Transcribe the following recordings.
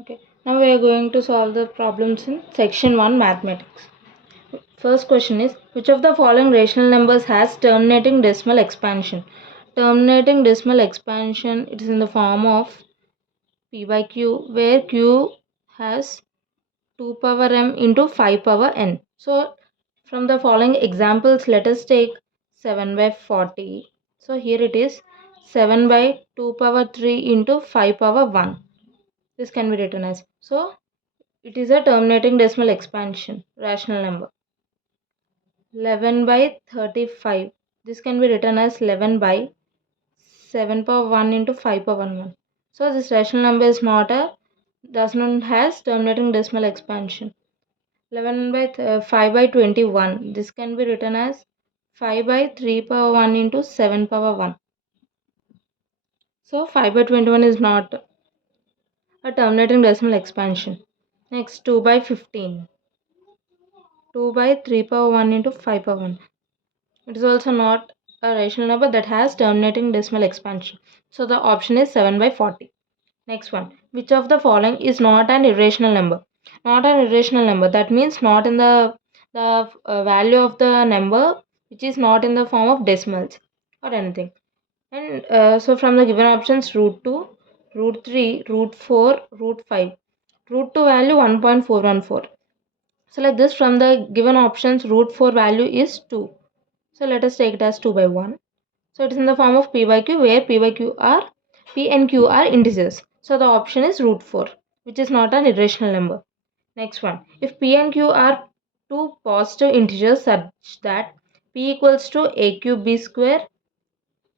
Okay, now we are going to solve the problems in section 1 mathematics. First question is, which of the following rational numbers has terminating decimal expansion? Terminating decimal expansion, it is in the form of p by q, where q has 2 power m into 5 power n. So from the following examples, let us take 7 by 40. So here it is 7 by 2 power 3 into 5 power 1. This can be written as, so it is a terminating decimal expansion, rational number. 11 by 35. This can be written as 11 by 7 power 1 into 5 power 1. So this rational number is does not has terminating decimal expansion. 11 by 5 by 21. This can be written as 5 by 3 power 1 into 7 power 1. So 5 by 21 is not a terminating decimal expansion. Next, 2 by 15. 2 by 3 power 1 into 5 power 1. It is also not a rational number that has terminating decimal expansion. So the option is 7 by 40. Next one. Which of the following is not an irrational number? Not an irrational number. That means not in the value of the number which is not in the form of decimals or anything. And so from the given options, root 2, root 3, root 4, root 5. Root 2 value 1.414. So like this, from the given options, root 4 value is 2. So let us take it as 2 by 1. So it is in the form of p by q, where p and q are integers. So the option is root 4, which is not an irrational number. Next one. If p and q are two positive integers such that p equals to a cube b square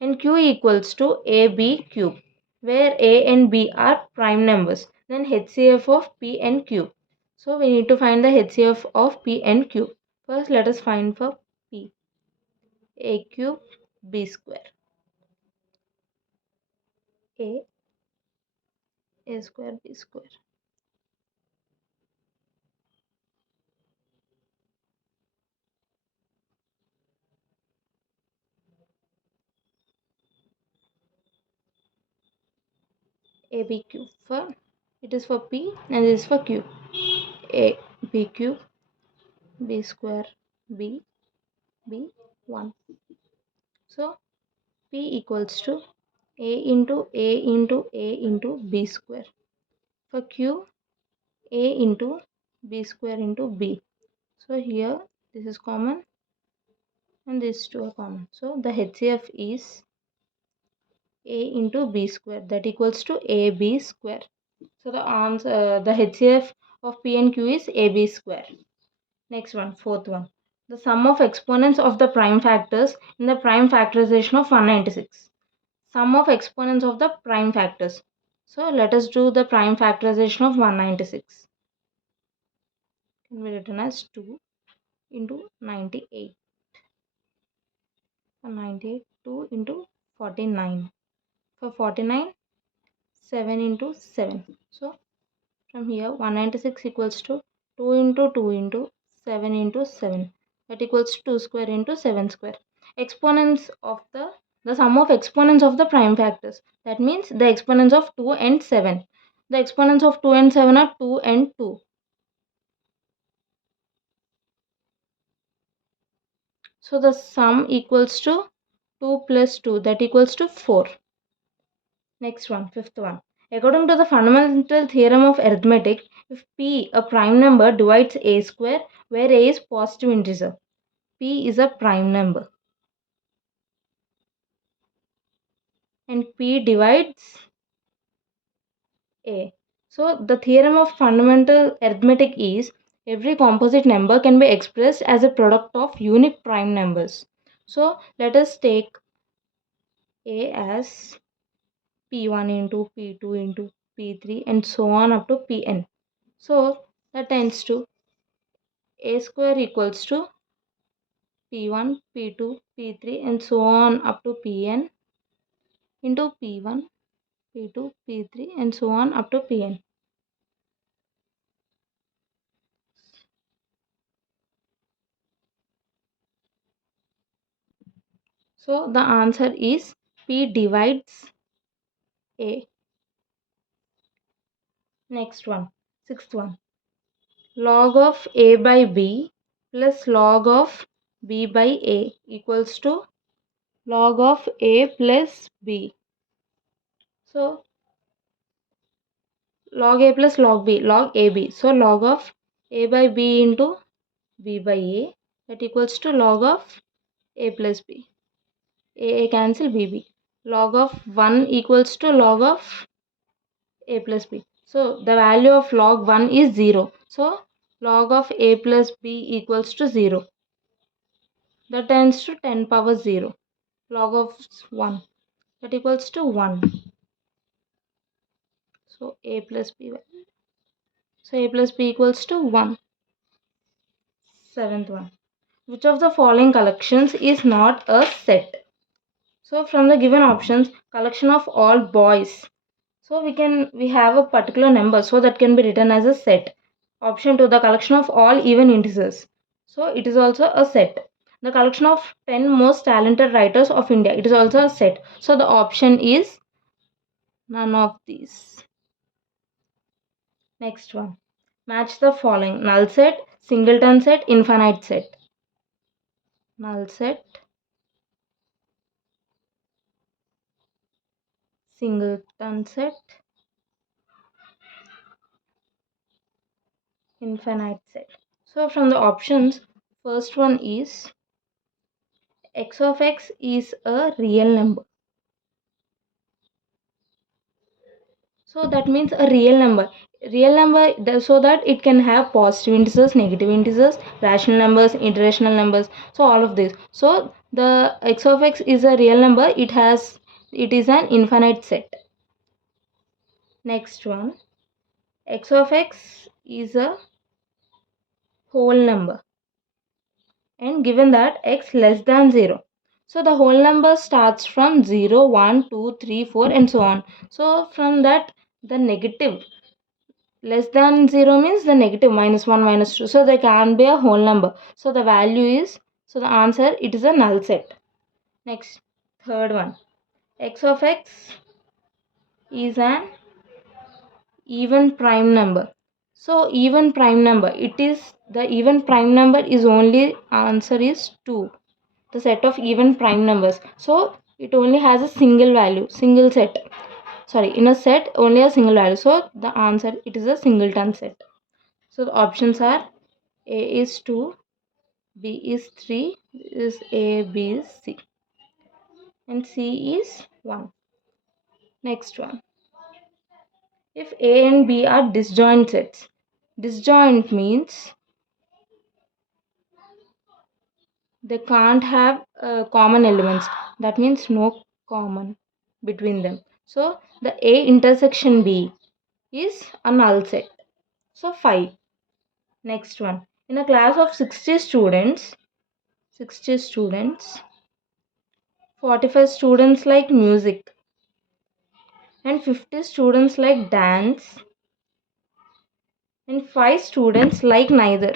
and q equals to ab cube, where a and b are prime numbers, then HCF of p and q. So we need to find the HCF of p and q. First let us find for p. A cube b square. A square b square. A b cube for, it is for p and this is for q. A b cube b square b b 1. So p equals to a into a into a into b square. For q, a into b square into b. So here this is common and these two are common. So the HCF is a into b square, that equals to ab square. So the answer, the HCF of p and q is ab square. Next one, fourth one. The sum of exponents of the prime factors in the prime factorization of 196. Sum of exponents of the prime factors. So let us do the prime factorization of 196. Can be written as 2 into 98. 98, 2 into 49. For 49, 7 into 7. So from here 196 equals to 2 into 2 into 7 into 7. That equals 2 square into 7 square. Exponents of the sum of exponents of the prime factors. That means the exponents of 2 and 7. The exponents of 2 and 7 are 2 and 2. So the sum equals to 2 plus 2, that equals to 4. Next one, fifth one. According to the fundamental theorem of arithmetic, if p, a prime number, divides a square, where a is positive integer, p is a prime number. And p divides a. So the theorem of fundamental arithmetic is every composite number can be expressed as a product of unique prime numbers. So let us take a as p1 into p2 into p3 and so on up to pn. So that tends to a square equals to p1, p2, p3 and so on up to pn into p1, p2, p3 and so on up to pn. So the answer is p divides a. Next one, sixth one. Log of a by b plus log of b by a equals to log of a plus b. So log a plus log b, log ab. So log of a by b into b by a, that equals to log of a plus b. A cancel bb. Log of 1 equals to log of a plus b. So the value of log 1 is 0. So log of a plus b equals to 0. That tends to 10 power 0. Log of 1, that equals to 1. So a plus b. So a plus b equals to 1. Seventh one. Which of the following collections is not a set? So from the given options, collection of all boys. So we have a particular number, so that can be written as a set. Option 2, the collection of all even integers. So it is also a set. The collection of 10 most talented writers of India. It is also a set. So the option is none of these. Next one. Match the following: null set, singleton set, infinite set. Null set, singleton set, infinite set. So from the options, first one is x of x is a real number. So that means a real number. Real number, so that it can have positive integers, negative integers, rational numbers, irrational numbers. So all of this. So the x of x is a real number. It is an infinite set. Next one, x of x is a whole number, and given that x less than 0. So the whole number starts from 0, 1, 2, 3, 4 and so on. So from that, the negative less than 0 means the negative minus 1, minus 2. So there can be a whole number. So the value is, so the answer, it is a null set. Next, third one. X of x is an even prime number. So even prime number, the even prime number is only, answer is 2. The set of even prime numbers. So it only has a single value, single set. Sorry, in a set only a single value. So the answer, it is a singleton set. So the options are A is 2, B is 3, is A, B is C, and C is 1. Next one. If A and B are disjoint sets, disjoint means they can't have common elements. That means no common between them. So the A intersection B is a null set. So 5. Next one. In a class of 60 students, 45 students like music and 50 students like dance and 5 students like neither.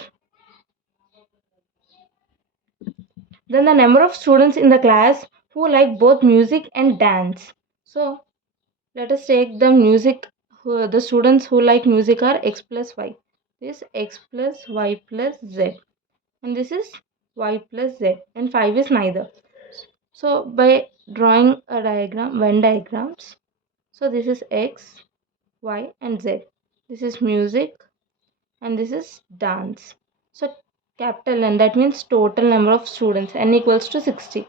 Then the number of students in the class who like both music and dance. So let us take the music. The students who like music are x plus y. This x plus y plus z, and this is y plus z, and 5 is neither. So by drawing a diagram, Venn diagrams, so this is x, y and z. This is music and this is dance. So capital N, that means total number of students, n equals to 60.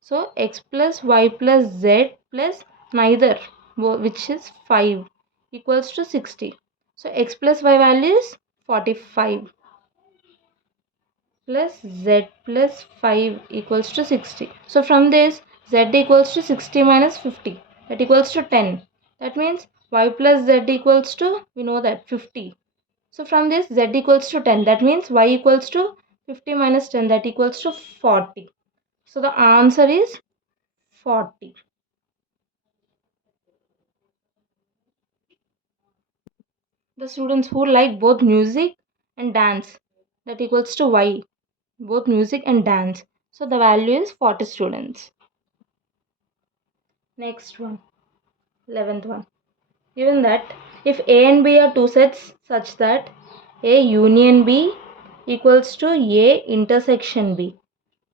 So x plus y plus z plus neither, which is 5, equals to 60. So x plus y value is 45 plus z plus 5 equals to 60. So from this, z equals to 60 minus 50, that equals to 10. That means y plus z equals to, we know that, 50. So from this, z equals to 10. That means y equals to 50 minus 10, that equals to 40. So the answer is 40. The students who like both music and dance, that equals to y, both music and dance. So the value is 40 students. Next one, 11th one. Given that if A and B are two sets such that A union B equals to A intersection B.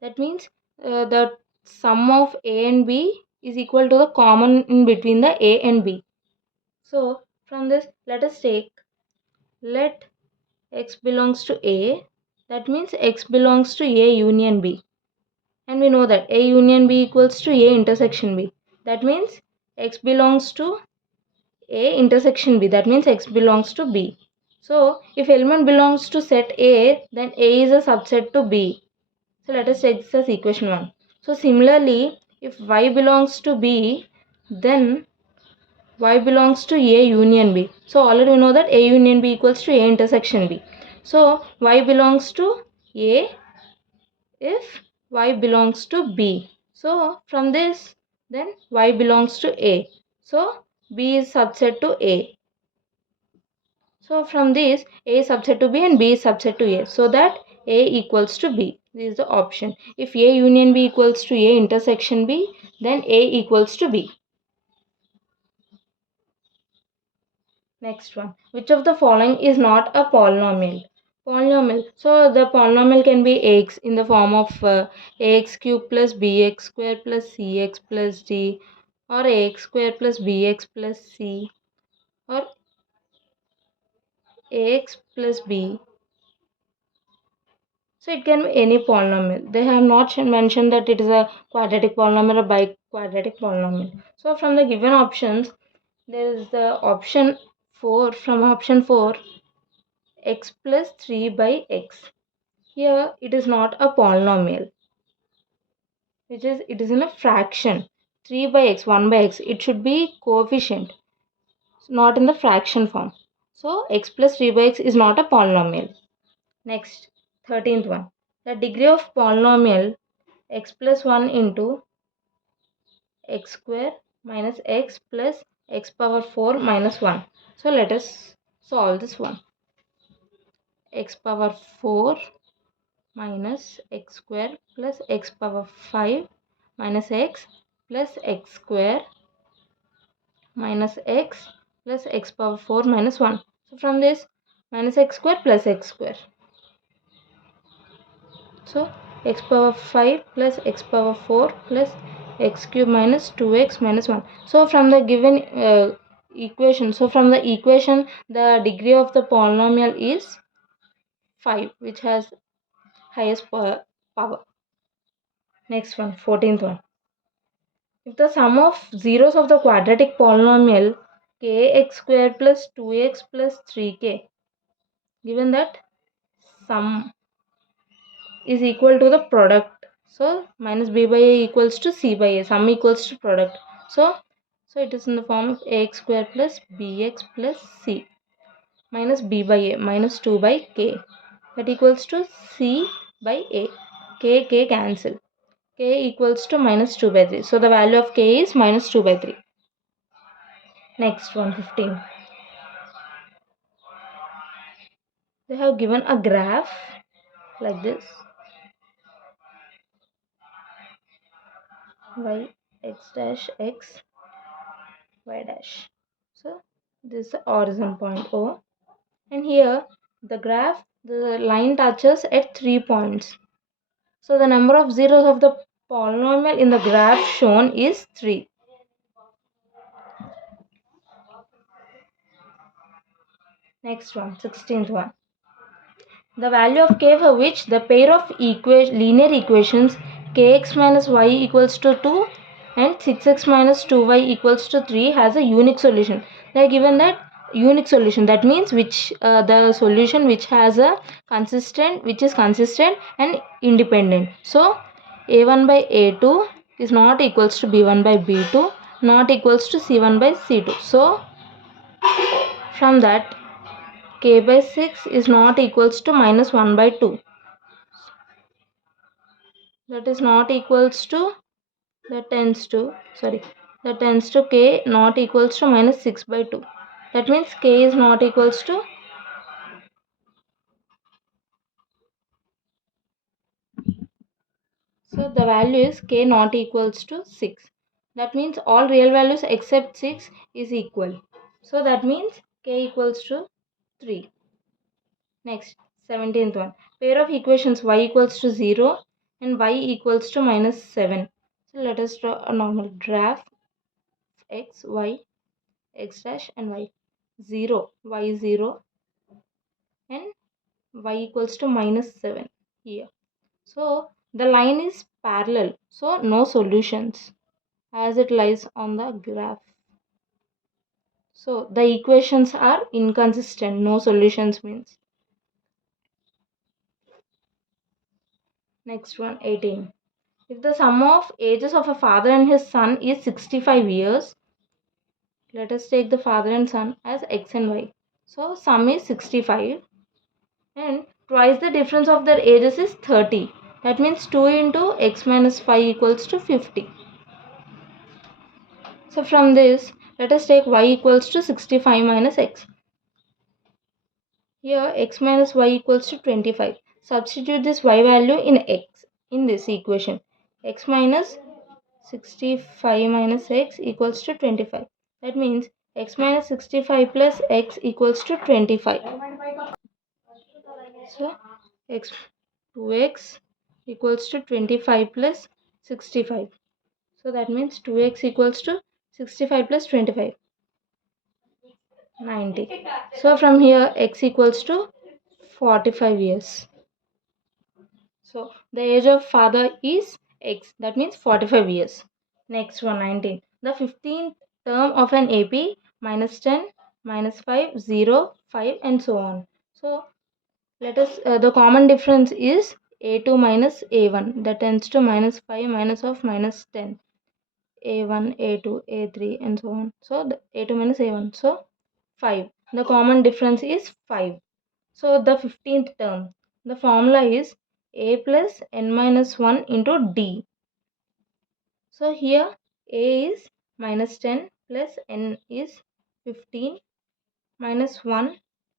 That means the sum of A and B is equal to the common in between the A and B. So from this, let us take, let X belongs to A. That means X belongs to A union B. And we know that A union B equals to A intersection B. That means X belongs to A intersection B. That means X belongs to B. So if element belongs to set A, then A is a subset to B. So let us take this as equation 1. So similarly, if Y belongs to B, then Y belongs to A union B. So already we know that A union B equals to A intersection B. So Y belongs to A if Y belongs to B. So from this, then Y belongs to A. So B is subset to A. So from this, A is subset to B and B is subset to A. So that A equals to B. This is the option. If A union B equals to A intersection B, then A equals to B. Next one. Which of the following is not a polynomial? Polynomial. So the polynomial can be x in the form of ax cube plus bx square plus cx plus d, or ax square plus bx plus c, or ax plus b. So it can be any polynomial. They have not mentioned that it is a quadratic polynomial or biquadratic polynomial. So from the given options, there is the option 4. From option 4, x plus 3 by x. Here it is not a polynomial, which is it is in a fraction. 3 by x, 1 by x, it should be coefficient, not in the fraction form. So x plus 3 by x is not a polynomial. Next, 13th one. The degree of polynomial x plus 1 into x square minus x plus x power 4 minus 1. So let us solve this one. X power 4 minus x square plus x power 5 minus x plus x square minus x plus x power 4 minus 1. So from this, minus x square plus x square. So x power 5 plus x power 4 plus x cube minus 2x minus 1. So from the given equation, the degree of the polynomial is 5, which has highest power. Next one, 14th one. If the sum of zeros of the quadratic polynomial kx square plus 2x plus 3k, given that sum is equal to the product, so minus b by a equals to c by a, sum equals to product. So it is in the form of ax square plus bx plus c minus b by a minus 2 by k, that equals to c by a. K cancel. K equals to minus 2 by 3. So the value of k is minus 2 by 3. Next one, 15. They have given a graph like this. Y x dash x y dash. So this is the origin point O. And here the graph, the line touches at 3 points. So the number of zeros of the polynomial in the graph shown is 3. Next one, 16th one. The value of k for which the pair of linear equations kx minus y equals to 2 and 6x minus 2y equals to 3 has a unique solution. They are given that unique solution, that means which the solution which has a consistent and independent. So a1 by a2 is not equals to b1 by b2, not equals to c1 by c2. So from that, k by 6 is not equals to minus 1 by 2. That is not equals to, that tends to k not equals to minus 6 by 2. That means k is not equals to, so the value is k not equals to 6. That means all real values except 6 is equal. So that means k equals to 3. Next, 17th one. Pair of equations y equals to 0 and y equals to minus 7. So let us draw a normal graph. X, y, x dash and y. 0, y 0 and y equals to minus 7 here. So the line is parallel, so no solutions as it lies on the graph. So the equations are inconsistent, no solutions means. Next one, 18. If the sum of ages of a father and his son is 65 years, let us take the father and son as x and y. So sum is 65 and twice the difference of their ages is 30. That means 2 into x minus 5 equals to 50. So from this, let us take y equals to 65 minus x. Here x minus y equals to 25. Substitute this y value in x in this equation. X minus 65 minus x equals to 25. That means x minus 65 plus x equals to 25. So x 2x equals to 25 plus 65. So that means 2x equals to 65 plus 25. 90. So from here x equals to 45 years. So the age of father is x, that means 45 years. Next one, 19. The 15th term of an AP minus 10, minus 5, 0, 5 and so on. So let us, the common difference is A2 minus A1, that tends to minus 5 minus of minus 10. A1, A2, A3 and so on. So the A2 minus A1, so 5. The common difference is 5. So the 15th term, the formula is a plus n minus 1 into d. So here a is minus 10 plus n is 15 minus 1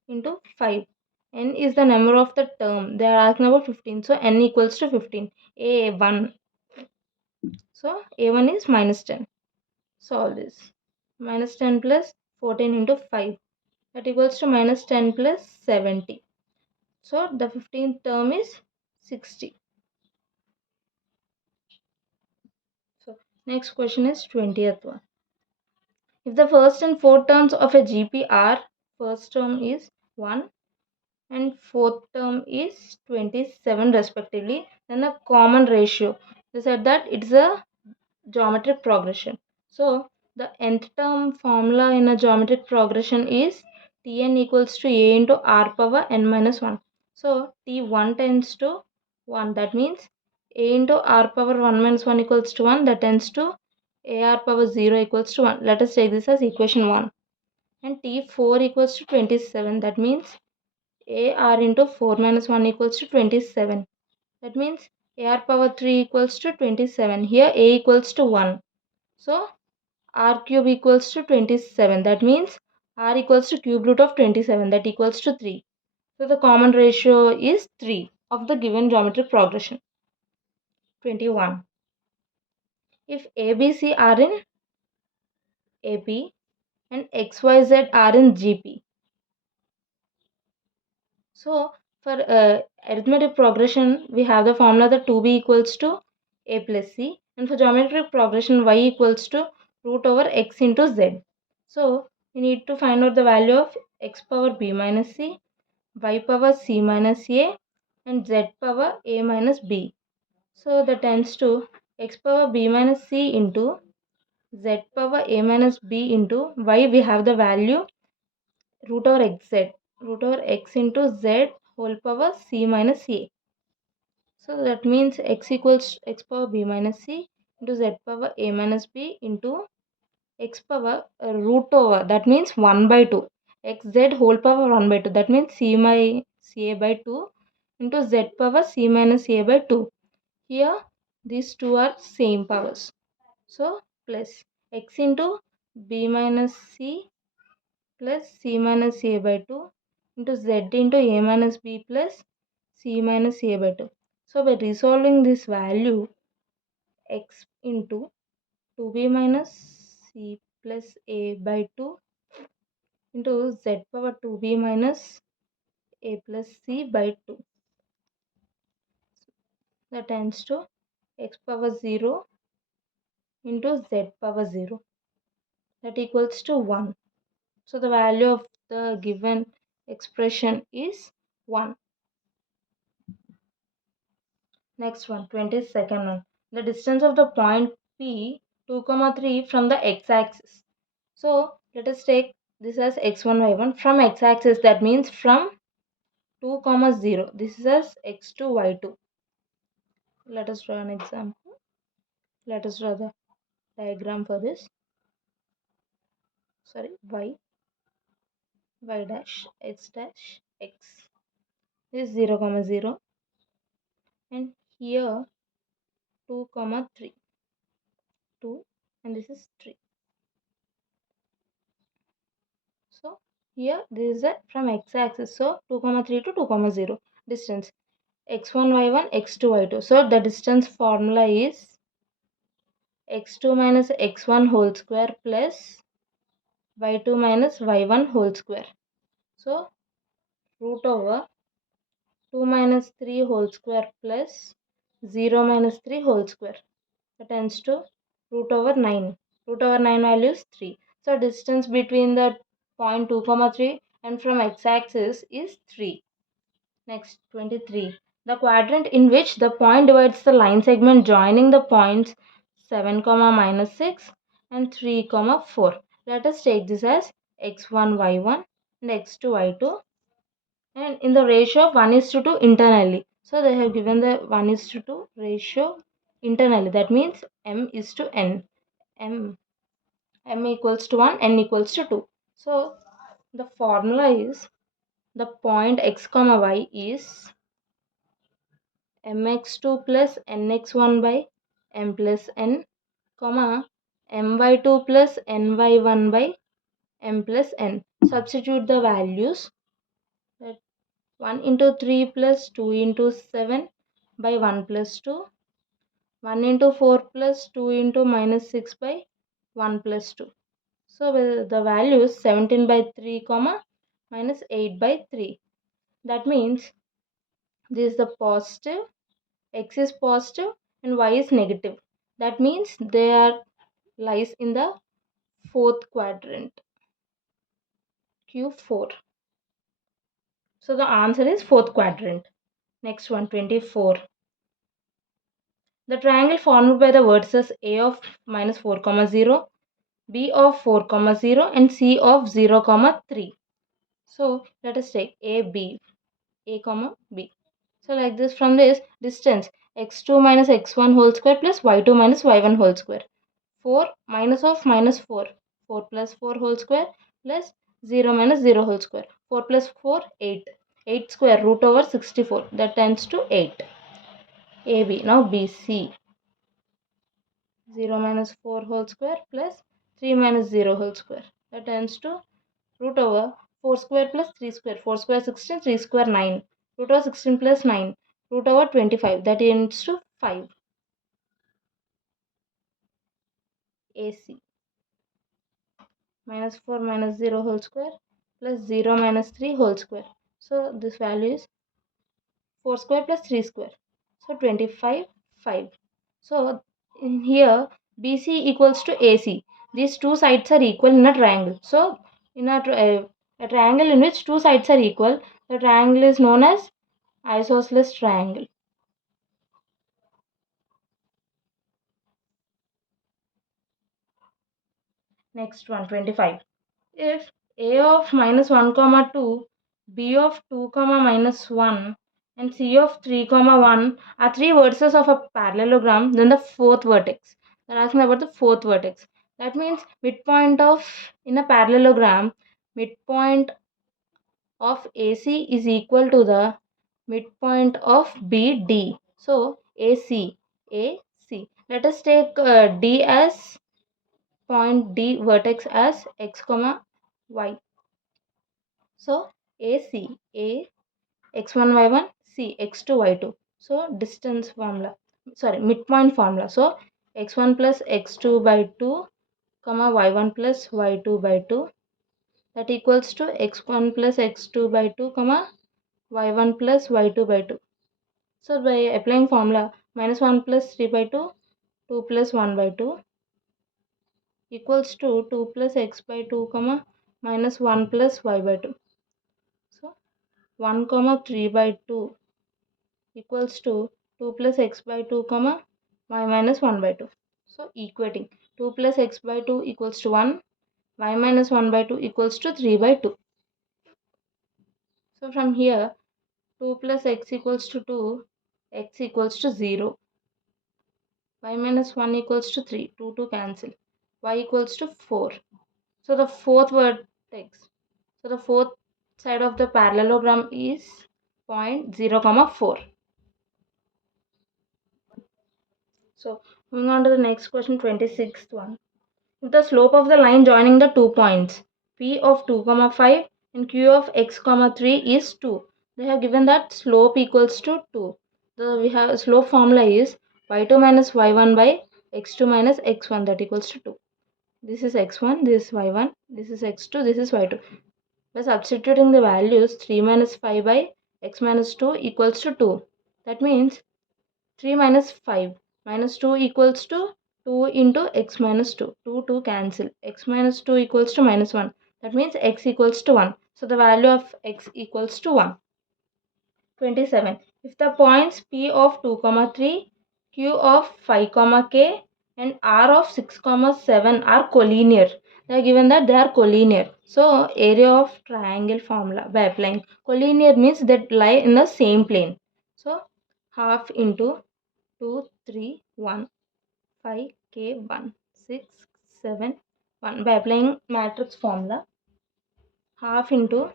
into 5. N is the number of the term. They are asking about 15. So n equals to 15. A1. So a1 is minus 10. Solve this. Minus 10 plus 14 into 5. That equals to minus 10 plus 70. So the 15th term is 60. So next question is 20th one. If the first and fourth terms of a GP are, first term is 1 and fourth term is 27 respectively, then the common ratio, they said that it's a geometric progression. So the nth term formula in a geometric progression is Tn equals to a into r power n minus 1. So T1 tends to 1. That means a into r power 1 minus 1 equals to 1. That tends to ar power 0 equals to 1. Let us take this as equation 1. And T4 equals to 27. That means ar into 4 minus 1 equals to 27. That means ar power 3 equals to 27. Here a equals to 1. So r cube equals to 27. That means r equals to cube root of 27. That equals to 3. So the common ratio is 3 of the given geometric progression. 21. If ABC are in AP and XYZ are in GP. So for arithmetic progression, we have the formula that 2b equals to a plus c, and for geometric progression, y equals to root over x into z. So we need to find out the value of x power b minus c, y power c minus a, and z power a minus b. So that tends to x power b minus c into z power a minus b into y. We have the value root over xz, root over x into z whole power c minus a. So that means x equals x power b minus c into z power a minus b into x power root over, that means 1 by 2, xz whole power 1 by 2, that means c by ca by 2 into z power c minus a by 2. Here these two are same powers. So plus x into b minus c plus c minus a by 2 into z into a minus b plus c minus a by 2. So by resolving this value, x into 2b minus c plus a by 2 into z power 2b minus a plus c by 2. That tends to x power 0 into z power 0. That equals to 1. So the value of the given expression is 1. Next one, 22nd one. The distance of the point P 2, 3 from the x-axis. So let us take this as x1, y1 from x-axis. That means from 2, 0. This is as x2, y2. Let us draw an example. Let us draw the diagram for this. Sorry, y dash, x dash, x. This is 0, 0. And here 2, 3. 2 and this is 3. So here this is from x-axis. So 2, 3 to 2, 0 distance x1, y1, x2, y2. So the distance formula is x2 minus x1 whole square plus y2 minus y1 whole square. So root over 2 minus 3 whole square plus 0 minus 3 whole square. That tends to root over 9. Root over 9 value is 3. So distance between the point 2, 3 and from x-axis is 3. Next, 23. The quadrant in which the point divides the line segment joining the points 7, minus 6 and 3, 4. Let us take this as x1, y1 and x2, y2 and in the ratio of 1:2 internally. So they have given the 1:2 ratio internally. That means m is to n. m equals to 1, n equals to 2. So the formula is the point x, y is mx2 plus nx1 by m plus n, my2 plus ny1 by m plus n. Substitute the values. 1 into 3 plus 2 into 7 by 1 plus 2. 1 into 4 plus 2 into minus 6 by 1 plus 2. So the value is 17 by 3, minus 8 by 3. That means this is the positive, x is positive and y is negative. That means they are lies in the fourth quadrant, Q4. So the answer is fourth quadrant. Next one, 24. The triangle formed by the vertices A of minus 4, 0, B of 4, 0 and C of 0, 3. So let us take A, B. B. So like this, from this distance x2 minus x1 whole square plus y2 minus y1 whole square. 4 minus of minus 4. 4 plus 4 whole square plus 0 minus 0 whole square. 4 plus 4, 8. 8 square root over 64. That tends to 8. AB. Now BC. 0 minus 4 whole square plus 3 minus 0 whole square. That tends to root over 4 square plus 3 square. 4 square 16, 3 square 9. Root over 16 plus 9. Root over 25. That tends to 5. AC. Minus 4 minus 0 whole square plus 0 minus 3 whole square. So this value is 4 square plus 3 square. So 25, 5. So in here BC equals to AC. These two sides are equal in a triangle. So in a triangle in which two sides are equal, the triangle is known as isosceles triangle. Next one, 25. If A of minus 1, 2, B of 2, minus 1 and C of 3, 1 are three vertices of a parallelogram, then the fourth vertex. They're asking about the fourth vertex. That means midpoint of, in a parallelogram, midpoint of AC is equal to the midpoint of BD. So AC. Let us take D as point D vertex as x, y. So AC, A, x1, y1, C, x2, y2. So distance formula, midpoint formula. So x1 plus x2 by 2, y1 plus y2 by 2 that equals to x1 plus x2 by 2 comma y1 plus y2 by 2. So by applying formula, minus 1 plus 3 by 2, 2 plus 1 by 2 equals to 2 plus x by 2 comma minus 1 plus y by 2. So 1 comma 3 by 2 equals to 2 plus x by 2 comma y minus 1 by 2. So equating 2 plus x by 2 equals to 1, y minus 1 by 2 equals to 3 by 2. So from here 2 plus x equals to 2, x equals to 0, y minus 1 equals to 3, 2 cancel, y equals to 4. So the fourth vertex, so the fourth side of the parallelogram is point 0 comma 4. So moving on to the next question, 26th one. If the slope of the line joining the 2 points P of 2 comma 5 and Q of x comma 3 is 2, they have given that slope equals to 2. We have slope formula is y2 minus y1 by x2 minus x1, that equals to 2. This is x1, this is y1, this is x2, this is y2. By substituting the values, 3 minus 5 by x minus 2 equals to 2. That means 3 minus 5 minus 2 equals to 2 into x minus 2. 2 cancel. X minus 2 equals to minus 1. That means x equals to 1. So the value of x equals to 1. 27. If the points P of 2 comma 3, Q of 5 comma k and R of 6 comma 7 are collinear. They are given that they are collinear. So area of triangle formula by applying. Collinear means that lie in the same plane. So half into 2, 3, 1, 5, k, 1, 6, 7, 1. By applying matrix formula, half into,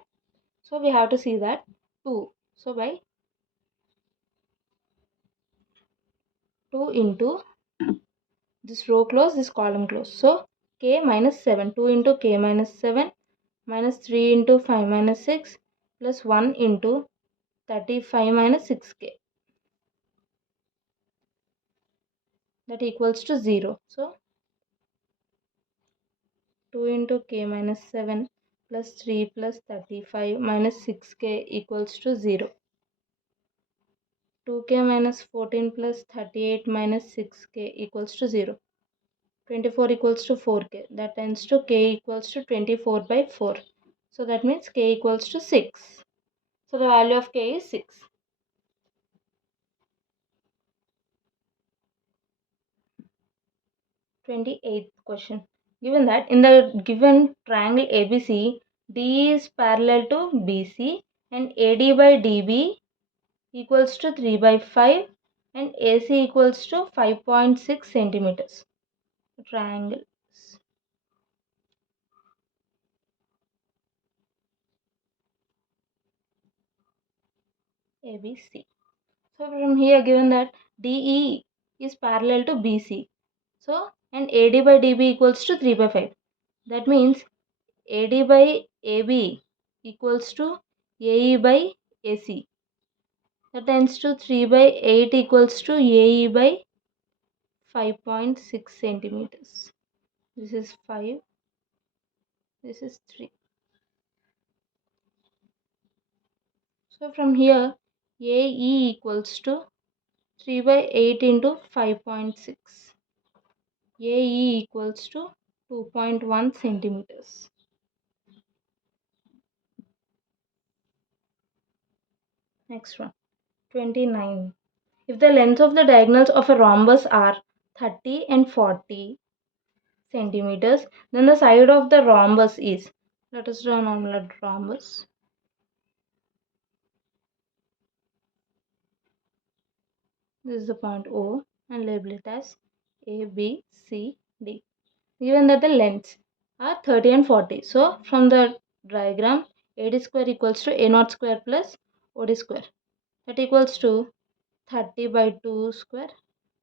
so we have to see that 2. So by 2 into this row close, this column close. So k minus 7, 2 into k minus 7 minus 3 into 5 minus 6 plus 1 into 35 minus 6k. That equals to 0. So 2 into k minus 7 plus 3 plus 35 minus 6k equals to 0. 2k minus 14 plus 38 minus 6k equals to 0. 24 equals to 4k. That tends to k equals to 24 by 4. So that means k equals to 6. So the value of k is 6. 28th question. Given that in the given triangle ABC, D is parallel to BC and AD by DB equals to 3 by 5 and AC equals to 5.6 centimeters. Triangles ABC. So from here given that DE is parallel to BC. So and AD by DB equals to 3 by 5. That means AD by AB equals to AE by AC. That tends to 3 by 8 equals to AE by 5.6 centimeters. This is 5. This is 3. So from here AE equals to 3 by 8 into 5.6. AE equals to 2.1 centimeters. Next one, 29. If the length of the diagonals of a rhombus are 30 and 40 centimeters, then the side of the rhombus is, let us draw a normal rhombus. This is the point O and label it as A, B, C, D. Given that the lengths are 30 and 40. So from the diagram, AD square equals to A naught square plus OD square. That equals to 30 by 2 square.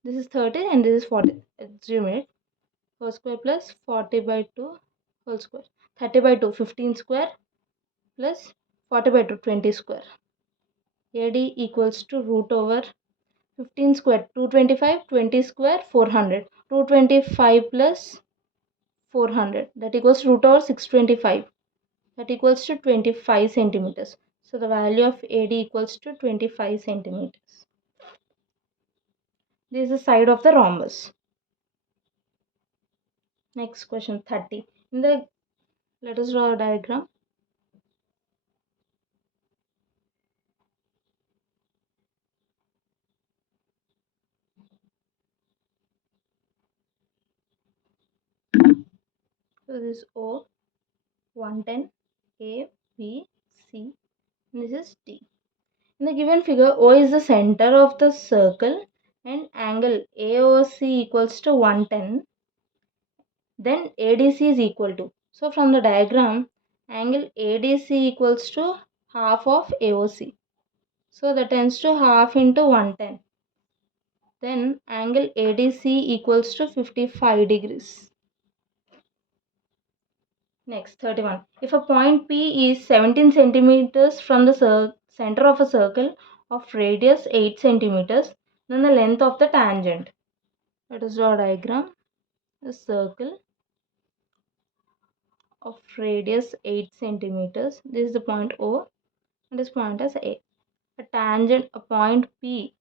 This is 30 and this is 40. Assume it. Whole square plus 40 by 2 whole square. 30 by 2, 15 square plus 40 by 2, 20 square. AD equals to root over 15 square, 225, 20 square, 400. 225 plus 400. That equals root over 625. that equals to 25 centimeters. So the value of AD equals to 25 centimeters. This is the side of the rhombus. Next question 30. Let us draw a diagram. So this is O, 110, A, B, C, and this is D. In the given figure, O is the center of the circle and angle AOC equals to 110. Then ADC is equal to. So from the diagram, angle ADC equals to half of AOC. So that tends to half into 110. Then angle ADC equals to 55 degrees. Next, 31. If a point P is 17 centimeters from the center of a circle of radius 8 centimeters, then the length of the tangent. Let us draw a diagram. A circle of radius 8 centimeters. This is the point O and this point is A. A tangent, a point P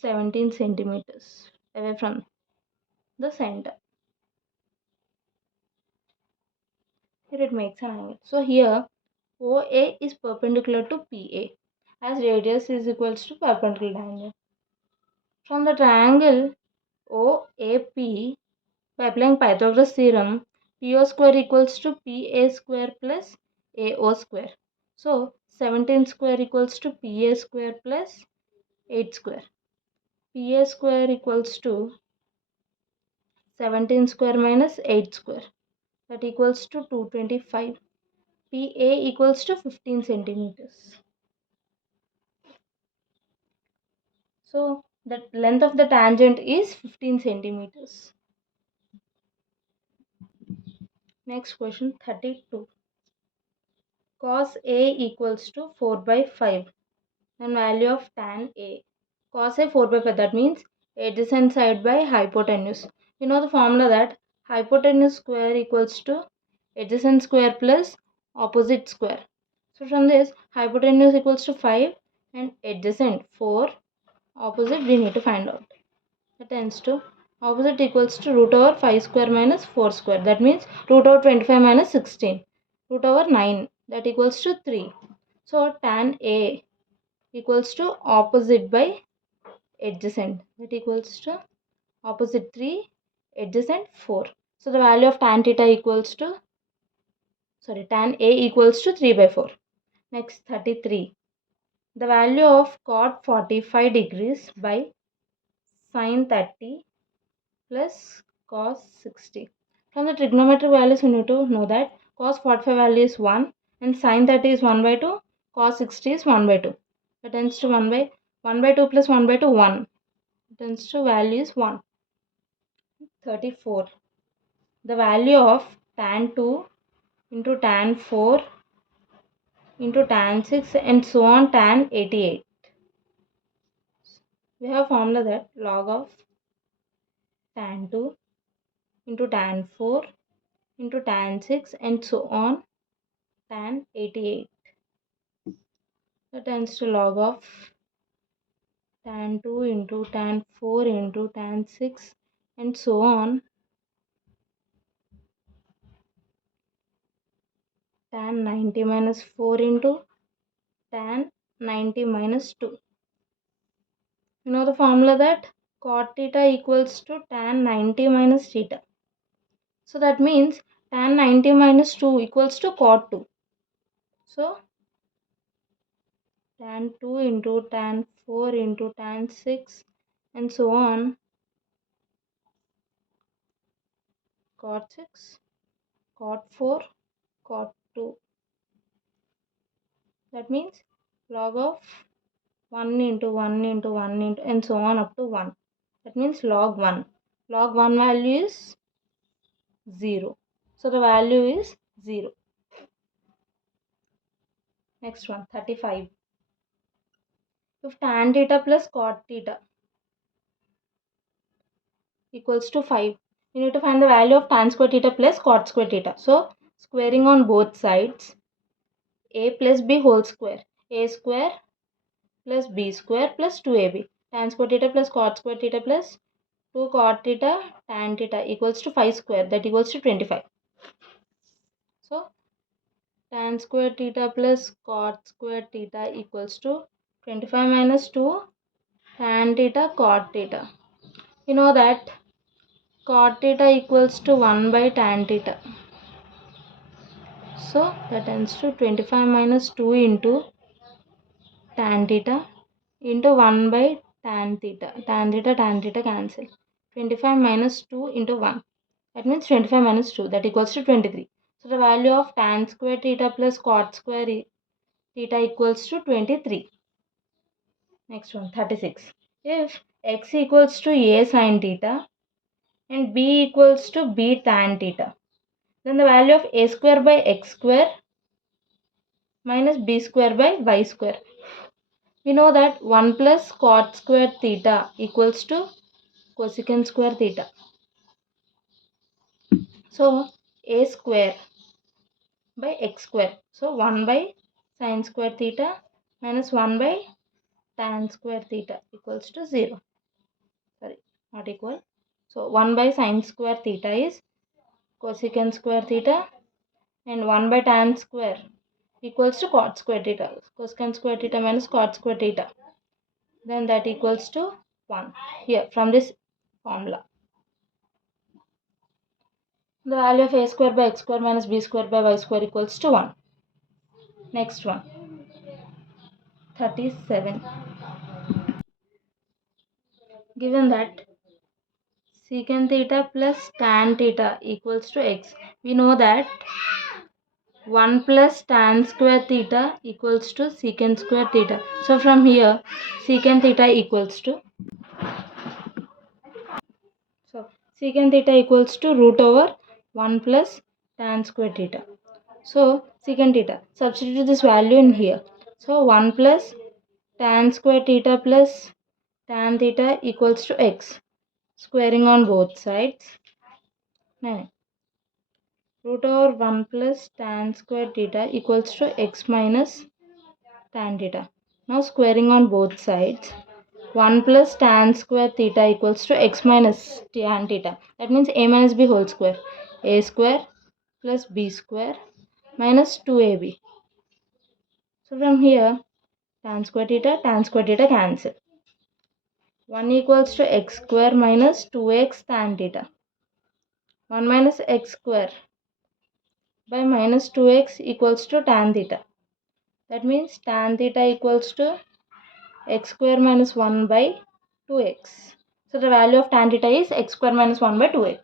17 centimeters away from the center. Here it makes an angle. So here OA is perpendicular to PA as radius is equals to perpendicular tangent. From the triangle OAP, by applying Pythagoras theorem, PO square equals to PA square plus AO square. So 17 square equals to PA square plus 8 square. PA square equals to 17 square minus 8 square. That equals to 225. PA equals to 15 centimeters. So the length of the tangent is 15 centimeters. Next question 32. Cos A equals to 4 by 5. Then value of tan A. Cos A 4 by 5, that means adjacent side by hypotenuse. You know the formula that hypotenuse square equals to adjacent square plus opposite square. So from this hypotenuse equals to 5 and adjacent 4, opposite we need to find out. That tends to opposite equals to root over 5 square minus 4 square. That means root over 25 minus 16. Root over 9, that equals to 3. So tan A equals to opposite by adjacent, that equals to opposite 3, adjacent 4. So the value of tan theta equals to tan A equals to 3 by 4. Next 33. The value of cot 45 degrees by sin 30 plus cos 60. From the trigonometric values we need to know that cos 45 value is 1 and sin 30 is 1 by 2, cos 60 is 1 by 2. That tends to 1 by 2 plus 1 by 2, 1. That tends to value is 1. 34. The value of tan 2 into tan 4 into tan 6 and so on tan 88. We have formula that log of tan 2 into tan 4 into tan 6 and so on tan 88. That tends to log of tan 2 into tan 4 into tan 6 and so on tan 90 minus 4 into tan 90 minus 2. You know the formula that cot theta equals to tan 90 minus theta. So that means tan 90 minus 2 equals to cot 2. So tan 2 into tan 4 into tan 6 and so on cot 6, cot 4, cot 2. That means log of 1 into 1 into 1 into and so on up to 1. That means log 1. Log 1 value is 0. So the value is 0. Next one 35. If tan theta plus cot theta equals to 5, you need to find the value of tan square theta plus cot square theta. So squaring on both sides, a plus b whole square, a square plus b square plus 2ab, tan square theta plus cot square theta plus 2 cot theta tan theta equals to 5 square, that equals to 25. So tan square theta plus cot square theta equals to 25 minus 2 tan theta cot theta. You know that cot theta equals to 1 by tan theta. So that ends to 25 minus 2 into tan theta into 1 by tan theta. Tan theta cancel. 25 minus 2 into 1. That means 25 minus 2. That equals to 23. So the value of tan square theta plus cot square theta equals to 23. Next one, 36. If x equals to a sin theta and b equals to b tan theta, then the value of a square by x square minus b square by y square. We know that 1 plus cot square theta equals to cosecant square theta. So a square by x square. So 1 by sin square theta minus 1 by tan square theta equals to 0. Sorry, not equal. So 1 by sin square theta is cosecant square theta and 1 by tan square equals to cot square theta. Cosecant square theta minus cot square theta. Then that equals to 1. Here from this formula. The value of a square by x square minus b square by y square equals to 1. Next one. 37. Given that secant theta plus tan theta equals to x, we know that 1 plus tan square theta equals to secant square theta. So from here, secant theta equals to, secant theta equals to root over 1 plus tan square theta. So secant theta, substitute this value in here. So 1 plus tan square theta plus tan theta equals to x. Squaring on both sides. Root over 1 plus tan square theta equals to x minus tan theta. Now squaring on both sides. 1 plus tan square theta equals to x minus tan theta. That means a minus b whole square. A square plus b square minus 2ab. So from here, tan square theta cancel. 1 equals to x square minus 2x tan theta. 1 minus x square by minus 2x equals to tan theta. That means tan theta equals to x square minus 1 by 2x. So the value of tan theta is x square minus 1 by 2x.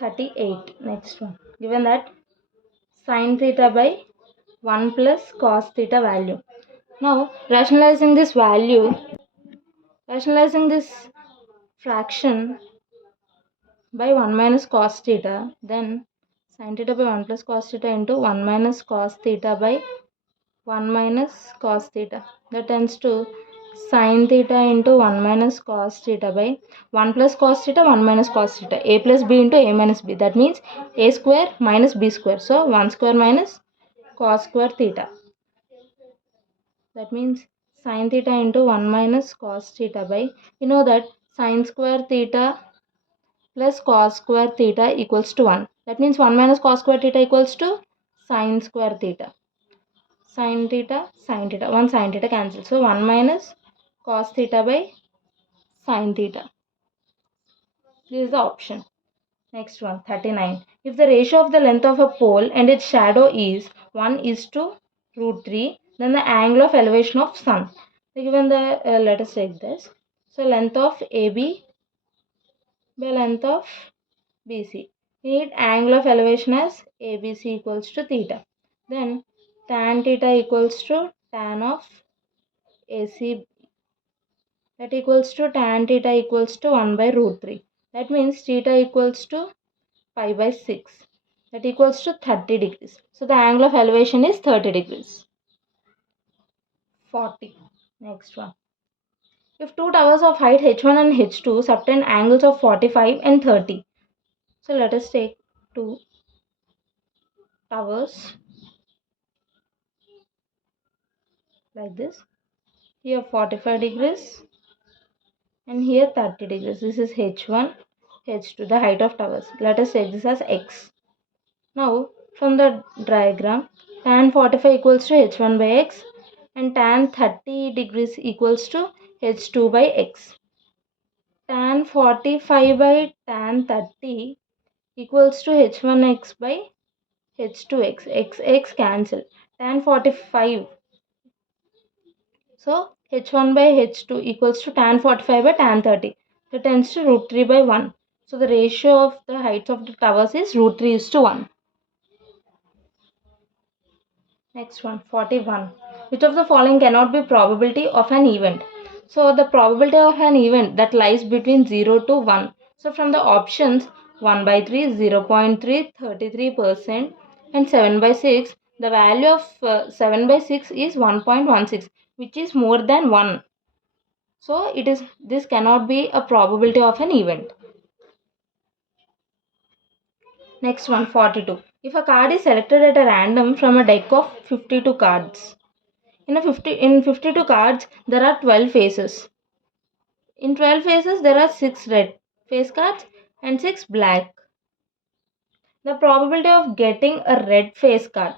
38. Next one. Given that sin theta by 1 plus cos theta value. Now rationalizing this fraction by 1 minus cos theta, then sin theta by 1 plus cos theta into 1 minus cos theta by 1 minus cos theta. That tends to sin theta into 1 minus cos theta by 1 plus cos theta, 1 minus cos theta. A plus b into a minus b. That means a square minus b square. So 1 square minus cos square theta. That means sin theta into 1 minus cos theta by, you know that sin square theta plus cos square theta equals to 1. That means 1 minus cos square theta equals to sin square theta. Sin theta, 1 sin theta cancel. So 1 minus cos theta by sin theta. This is the option. Next one, 39. If the ratio of the length of a pole and its shadow is 1 is to root 3, then the angle of elevation of sun. So given the, let us take this. So length of AB by length of BC. We need angle of elevation as ABC equals to theta. Then tan theta equals to tan of AC, that equals to tan theta equals to 1 by root 3. That means theta equals to pi by 6. That equals to 30 degrees. So the angle of elevation is 30 degrees. 40. Next one. If two towers of height h1 and h2 subtend angles of 45 and 30. So let us take two towers like this. Here 45 degrees and here 30 degrees. This is h1, h2, the height of towers. Let us take this as x. Now from the diagram, tan 45 equals to h1 by x and tan 30 degrees equals to h2 by x. Tan 45 by tan 30 equals to h1x by h2x. X cancel. Tan 45. So h1 by h2 equals to tan 45 by tan 30. That tends to root 3 by 1. So the ratio of the heights of the towers is root 3 is to 1. Next one, 41. Which of the following cannot be probability of an event? So the probability of an event that lies between 0 to 1. So from the options 1 by 3, 0.3, 33% and 7 by 6, the value of 7 by 6 is 1.16, which is more than 1. So this cannot be a probability of an event. Next one, 42. If a card is selected at a random from a deck of 52 cards. In 52 cards, there are 12 faces. In 12 faces, there are 6 red face cards and 6 black. The probability of getting a red face card.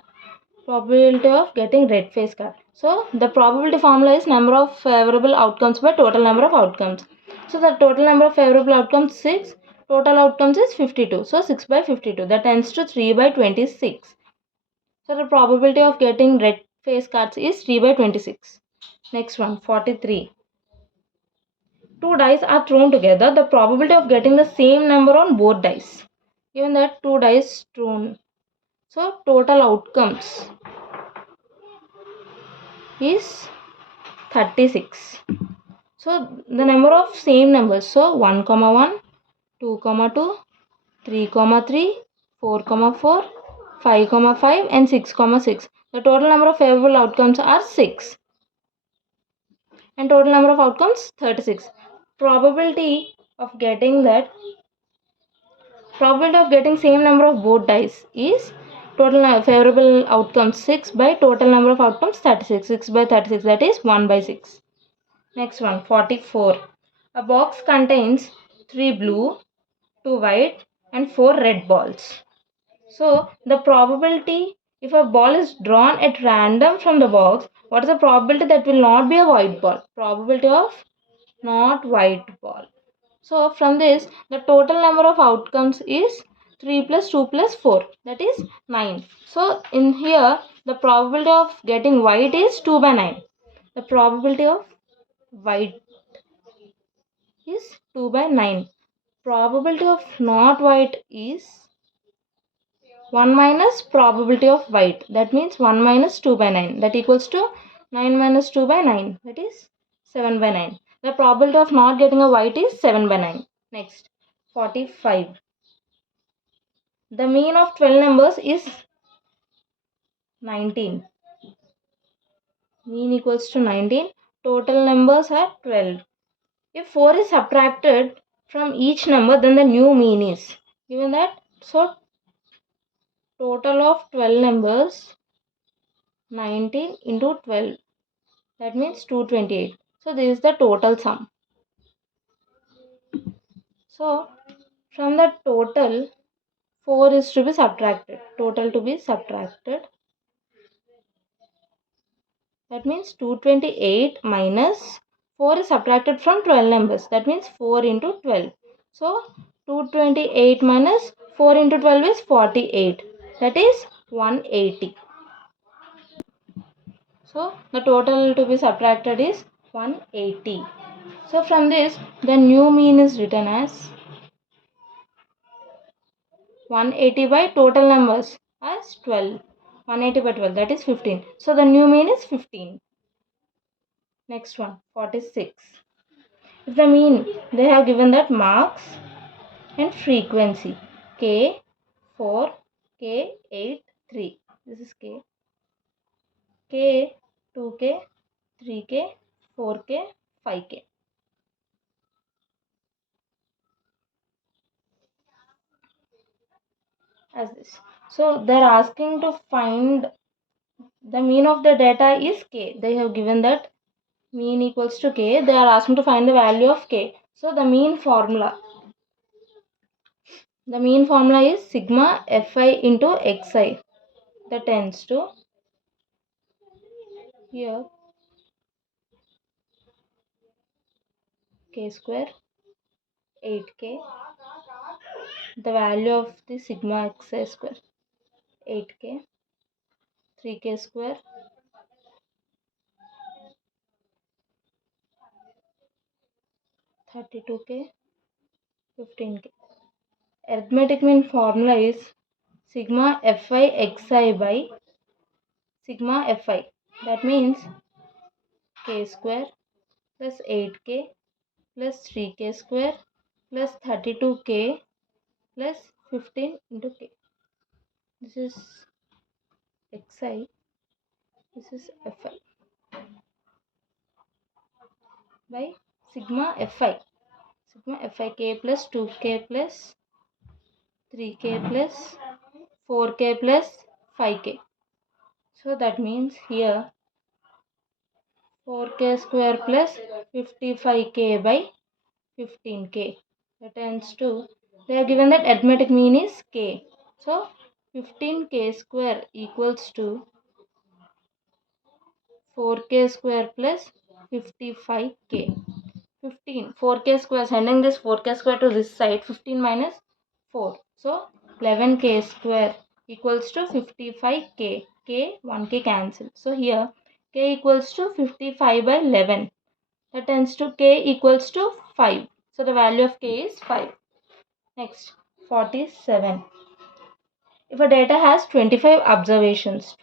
Probability of getting red face card. So, the probability formula is number of favorable outcomes by total number of outcomes. So, the total number of favorable outcomes 6. Total outcomes is 52. So, 6 by 52. That tends to 3 by 26. So, the probability of getting red face cards is 3 by 26. Next one, 43. Two dice are thrown together. The probability of getting the same number on both dice. Given that two dice thrown. So total outcomes is 36. So the number of same numbers. So 1, 1, 2, 2, 3, 3, 4, 4, 5, 5 and 6, 6. The total number of favorable outcomes are 6. And total number of outcomes 36. Probability of getting same number of both dice is total favorable outcomes 6 by total number of outcomes 36. 6 by 36, that is 1 by 6. Next one, 44. A box contains 3 blue, 2 white and 4 red balls. So the probability, if a ball is drawn at random from the box, what is the probability that will not be a white ball? Probability of not white ball. So from this, the total number of outcomes is 3 plus 2 plus 4, that is 9. So in here, the probability of getting white is 2 by 9. The probability of white is 2 by 9. Probability of not white is 1 minus probability of white. That means 1 minus 2 by 9. That equals to 9 minus 2 by 9. That is 7 by 9. The probability of not getting a white is 7 by 9. Next, 45. The mean of 12 numbers is 19. Mean equals to 19. Total numbers are 12. If 4 is subtracted from each number, then the new mean is. Given that, so total of 12 numbers, 19 into 12. That means 228. So this is the total sum. So from the total, 4 is to be subtracted. Total to be subtracted. That means 228 minus 4 is subtracted from 12 numbers. That means 4 into 12. So 228 minus 4 into 12 is 48. That is 180. So the total to be subtracted is 180. So from this, the new mean is written as 180 by total numbers as 12. 180 by 12, that is 15. So the new mean is 15. Next one, 46. If the mean, they have given that marks and frequency. K, 4, K, 8, 3. This is K. K, 2K, 3K, 4K, 5K. as this. So they're asking to find the mean of the data is k. They have given that mean equals to k. They are asking to find the value of k. So the mean formula is sigma fi into xi. That tends to here k square 8k, the value of the sigma xi square 8k, 3k square 32k, 15k. Arithmetic mean formula is sigma fi xi by sigma fi. That means k square plus 8k plus 3k square plus 32k plus 15 into k. This is xi, this is fi by sigma fi. Sigma fi k plus 2k plus 3k plus 4k plus 5k. So that means here 4k square plus 55k by 15k. That tends to, they are given that arithmetic mean is k. So 15k square equals to 4k square plus 55k. 4k square, sending this 4k square to this side, 15 minus 4. So 11k square equals to 55k. K 1k cancel. So here k equals to 55 by 11. That tends to k equals to 5. So the value of k is 5. Next, 47. If a data has 25 observations,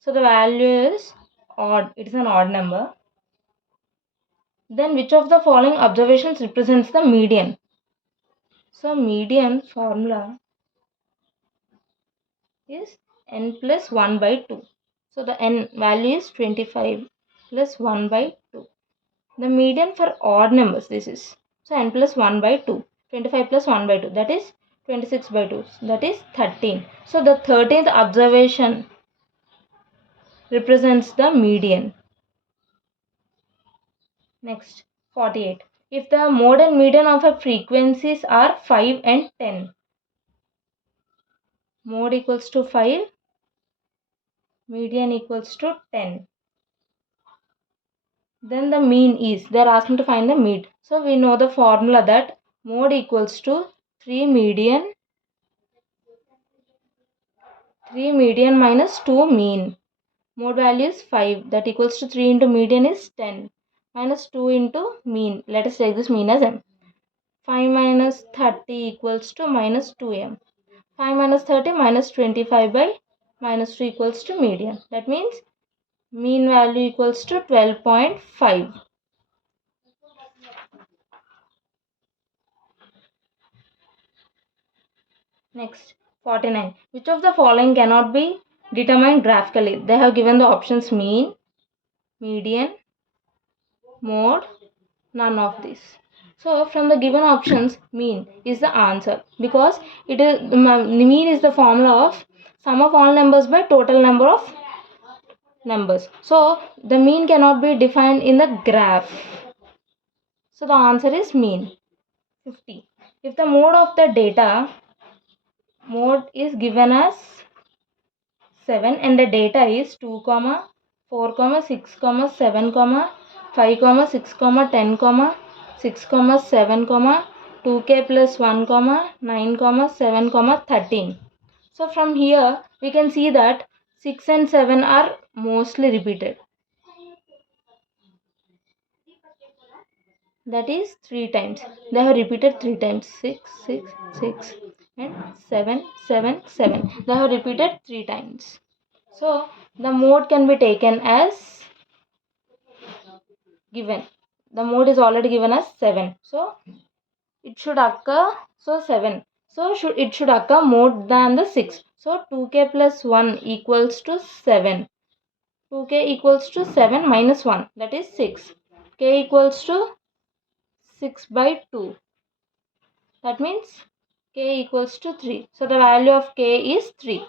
so the value is odd, it is an odd number. Then which of the following observations represents the median? So median formula is n plus 1 by 2. So the n value is 25 plus 1 by 2. The median for odd numbers, this is. So n plus 1 by 2. 25 plus 1 by 2, that is 26 by 2, that is 13. So the 13th observation represents the median. Next, 48. If the mode and median of a frequencies are 5 and 10, mode equals to 5, median equals to 10, then the mean is, they are asking to find the mean. So we know the formula that mode equals to 3 median minus 2 mean. Mode value is 5, that equals to 3 into median is 10 minus 2 into mean. Let us take this mean as m. 5 minus 30 equals to minus 2m. 5 minus 30 minus 25 by minus 2 equals to median. That means mean value equals to 12.5. Next, 49. Which of the following cannot be determined graphically? They have given the options mean, median, mode, none of these. So from the given options, mean is the answer, because it is the mean is the formula of sum of all numbers by total number of numbers. So the mean cannot be defined in the graph. So the answer is mean. 50. If the mode of the data is given as 7 and the data is 2, 4, 6, 7, 5, 6, 10, 6, 7, 2k plus 1, 9, 7, 13. So from here we can see that 6 and 7 are mostly repeated. That is 3 times. They have repeated 3 times. 6, 6, 6 and 7, 7, 7. They have repeated 3 times. So the mode can be taken as given. The mode is already given as 7. So it should occur, so 7. So it should occur more than the 6. So 2k plus 1 equals to 7. 2k equals to 7 minus 1, that is 6. K equals to 6 by 2. That means k k equals to 3. So the value of k is 3.